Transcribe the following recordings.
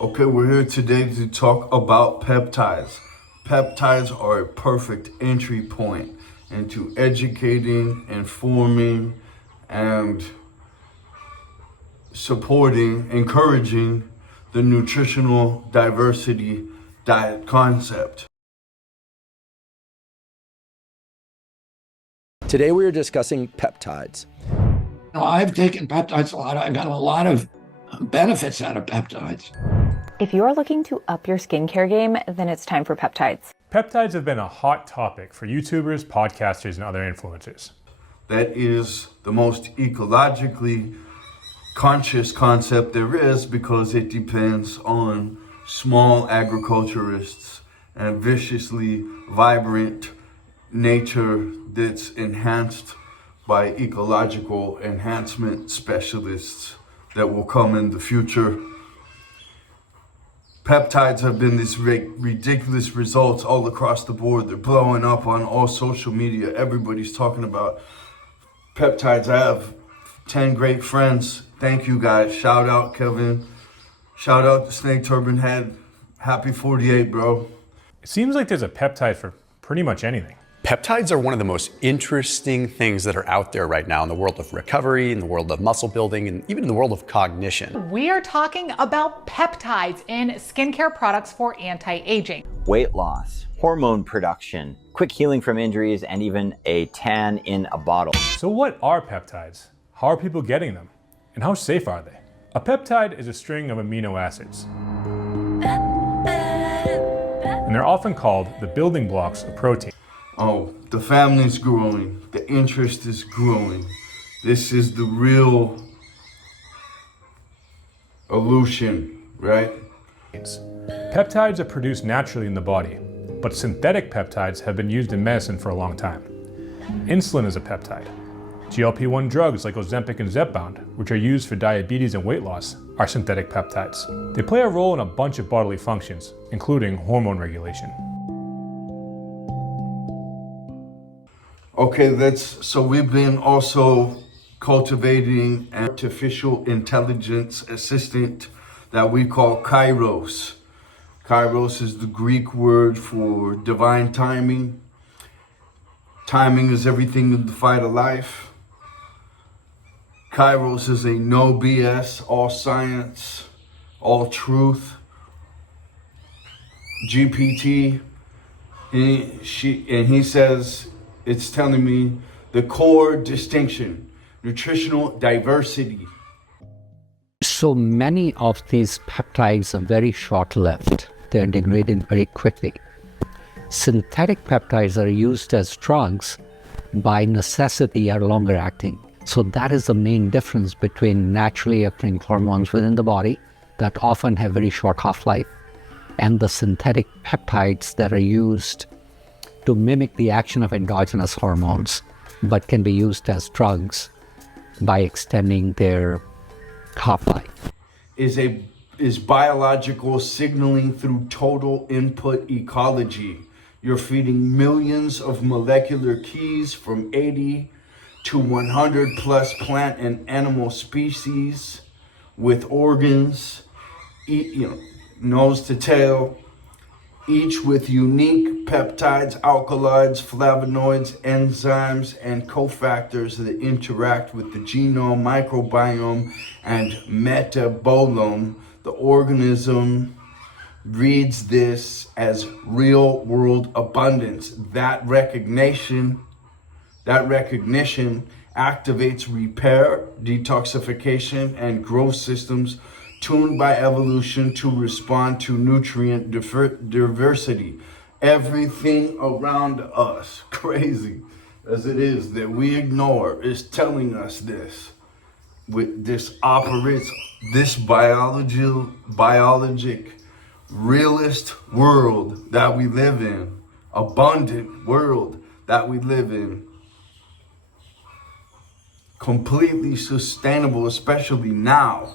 Okay, we're here today to talk about peptides. Peptides are a perfect entry point into educating, informing, and supporting, encouraging the nutritional diversity diet concept. Today we are discussing peptides. I've taken peptides a lot. I've got a lot of benefits out of peptides. If you're looking to up your skincare game, then it's time for peptides. Peptides have been a hot topic for YouTubers, podcasters, and other influencers. That is the most ecologically conscious concept there is because it depends on small agriculturists and viciously vibrant nature that's enhanced by ecological enhancement specialists that will come in the future. Peptides have been these ridiculous results all across the board. They're blowing up on all social media. Everybody's talking about peptides. I have 10 great friends. Thank you guys. Shout out Kevin. Shout out to Snake Turban Head. Happy 48, bro. It seems like there's a peptide for pretty much anything. Peptides are one of the most interesting things that are out there right now in the world of recovery, in the world of muscle building, and even in the world of cognition. We are talking about peptides in skincare products for anti-aging. Weight loss, hormone production, quick healing from injuries, and even a tan in a bottle. So what are peptides? How are people getting them? And how safe are they? A peptide is a string of amino acids. And they're often called the building blocks of protein. Oh, the family's growing. The interest is growing. This is the real illusion, right? Peptides are produced naturally in the body, but synthetic peptides have been used in medicine for a long time. Insulin is a peptide. GLP-1 drugs like Ozempic and Zepbound, which are used for diabetes and weight loss, are synthetic peptides. They play a role in a bunch of bodily functions, including hormone regulation. Okay, so we've been also cultivating an artificial intelligence assistant that we call Kairos. Kairos is the Greek word for divine timing. Timing is everything in the fight of life. Kairos is a no BS, all science, all truth. GPT, and he says, it's telling me the core distinction, nutritional diversity. So many of these peptides are very short-lived. They're degraded very quickly. Synthetic peptides are used as drugs by necessity are longer acting. So that is the main difference between naturally occurring hormones within the body that often have very short half-life and the synthetic peptides that are used to mimic the action of endogenous hormones, but can be used as drugs by extending their half-life. Is biological signaling through total input ecology. You're feeding millions of molecular keys from 80 to 100 plus plant and animal species with organs, nose to tail, each with unique peptides, alkaloids, flavonoids, enzymes, and cofactors that interact with the genome, microbiome, and metabolome. The organism reads this as real world abundance. That recognition activates repair, detoxification, and growth systems tuned by evolution to respond to nutrient diversity. Everything around us, crazy as it is that we ignore, is telling us this. With this operates, this biologic, realist world that we live in, abundant world that we live in, completely sustainable, especially now.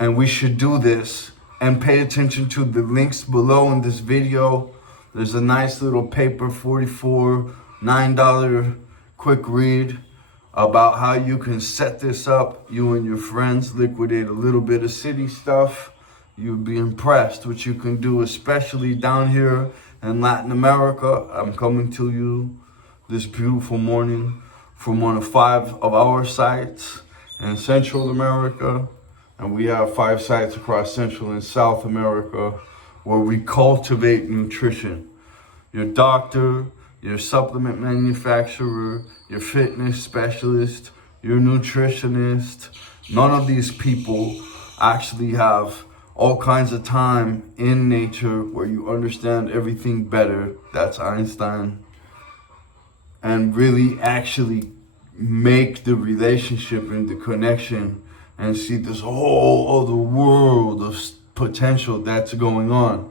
And we should do this and pay attention to the links below in this video. There's a nice little paper, $44, $9 quick read about how you can set this up, you and your friends, liquidate a little bit of city stuff. You'd be impressed what you can do, especially down here in Latin America. I'm coming to you this beautiful morning from one of 5 of our sites in Central America. And we have 5 sites across Central and South America where we cultivate nutrition. Your doctor, your supplement manufacturer, your fitness specialist, your nutritionist, none of these people actually have all kinds of time in nature where you understand everything better. That's Einstein. And really actually make the relationship and the connection and see this whole other world of potential that's going on,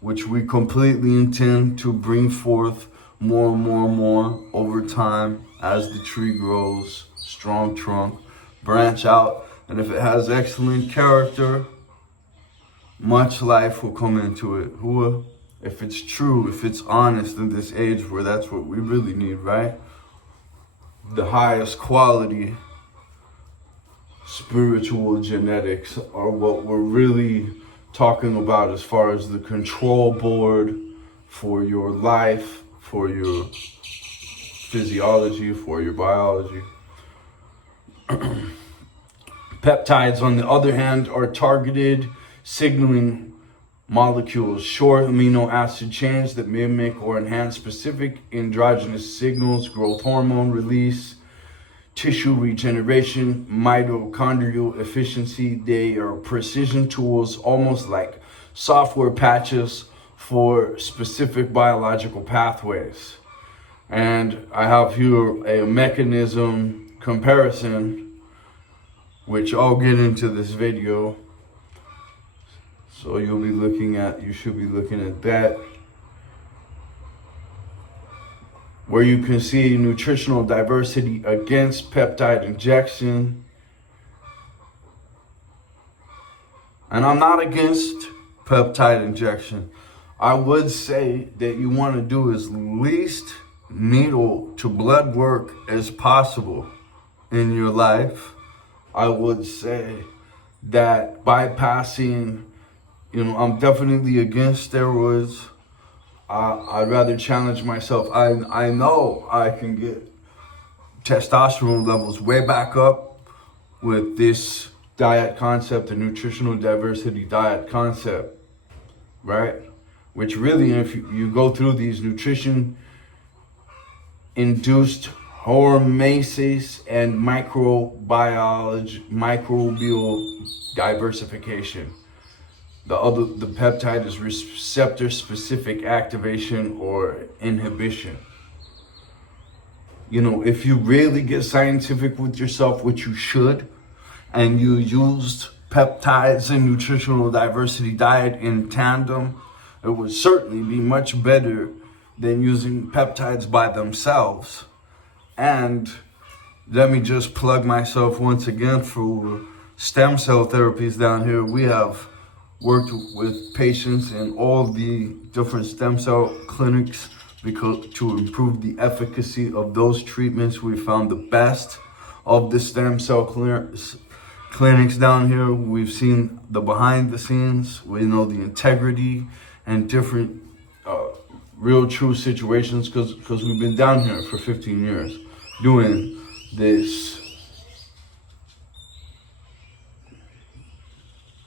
which we completely intend to bring forth more and more and more over time as the tree grows, strong trunk, branch out, and if it has excellent character, much life will come into it. If it's true, if it's honest in this age where that's what we really need, right? The highest quality spiritual genetics are what we're really talking about as far as the control board for your life, for your physiology, for your biology. Peptides, on the other hand, are targeted signaling molecules, short amino acid chains that mimic or enhance specific endogenous signals, growth hormone release, tissue regeneration, mitochondrial efficiency. They are precision tools, almost like software patches for specific biological pathways. And I have here a mechanism comparison, which I'll get into this video. So you should be looking at that, where you can see nutritional diversity against peptide injection. And I'm not against peptide injection. I would say that you want to do as least needle to blood work as possible in your life. I would say that bypassing, I'm definitely against steroids. I'd rather challenge myself. I know I can get testosterone levels way back up with this diet concept, the nutritional diversity diet concept, right? Which really, if you go through these nutrition-induced hormesis and microbial diversification. The peptide is receptor specific activation or inhibition. If you really get scientific with yourself, which you should, and you used peptides and nutritional diversity diet in tandem, it would certainly be much better than using peptides by themselves. And let me just plug myself once again for stem cell therapies down here. We have worked with patients in all the different stem cell clinics to improve the efficacy of those treatments. We found the best of the stem cell clinics down here. We've seen the behind the scenes. We know the integrity and different real true situations because we've been down here for 15 years doing this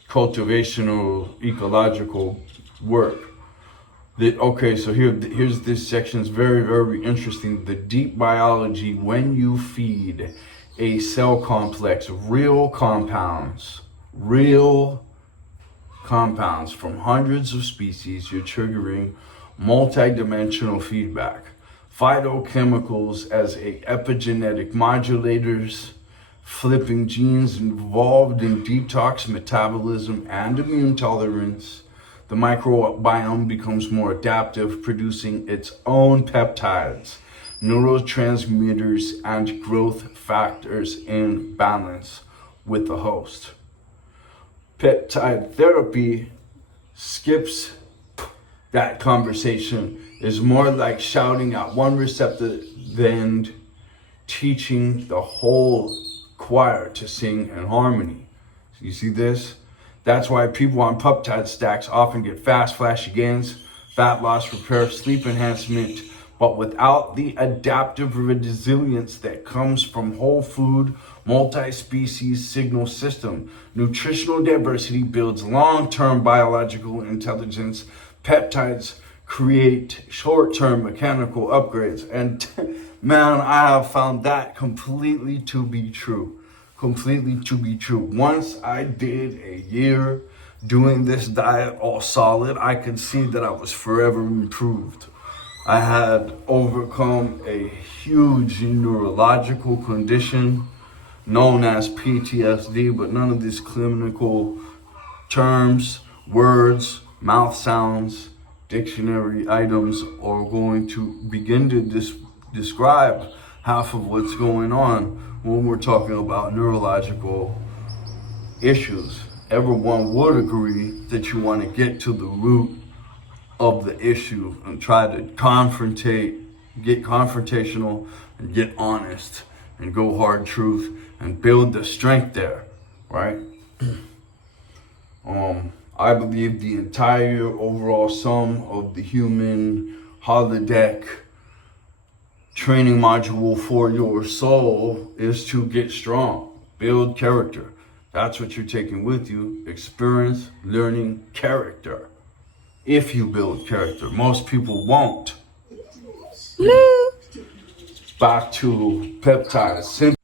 cultivational ecological work. So here's this section. It's very, very interesting. The deep biology when you feed a cell complex real compounds from hundreds of species, you're triggering multidimensional feedback. Phyto-chemicals as epigenetic modulators, flipping genes involved in detox metabolism and immune tolerance. The microbiome becomes more adaptive, producing its own peptides, neurotransmitters, and growth factors in balance with the host. Peptide therapy skips that conversation, is more like shouting at one receptor than teaching the whole choir to sing in harmony. You see this? That's why people on peptide stacks often get fast, flashy gains, fat loss, repair, sleep enhancement, but without the adaptive resilience that comes from whole food, multi-species signal system. Nutritional diversity builds long-term biological intelligence. Peptides create short-term mechanical upgrades. And man, I have found that completely to be true. Completely to be true. Once I did a year doing this diet all solid, I could see that I was forever improved. I had overcome a huge neurological condition known as PTSD, but none of these clinical terms, words, mouth sounds, dictionary items are going to begin to describe half of what's going on when we're talking about neurological issues. Everyone would agree that you want to get to the root of the issue and try to get confrontational and get honest and go hard truth and build the strength there, right? I believe the entire overall sum of the human holodeck training module for your soul is to get strong, build character. That's what you're taking with you: experience, learning, character. If you build character, most people won't. Back to peptides.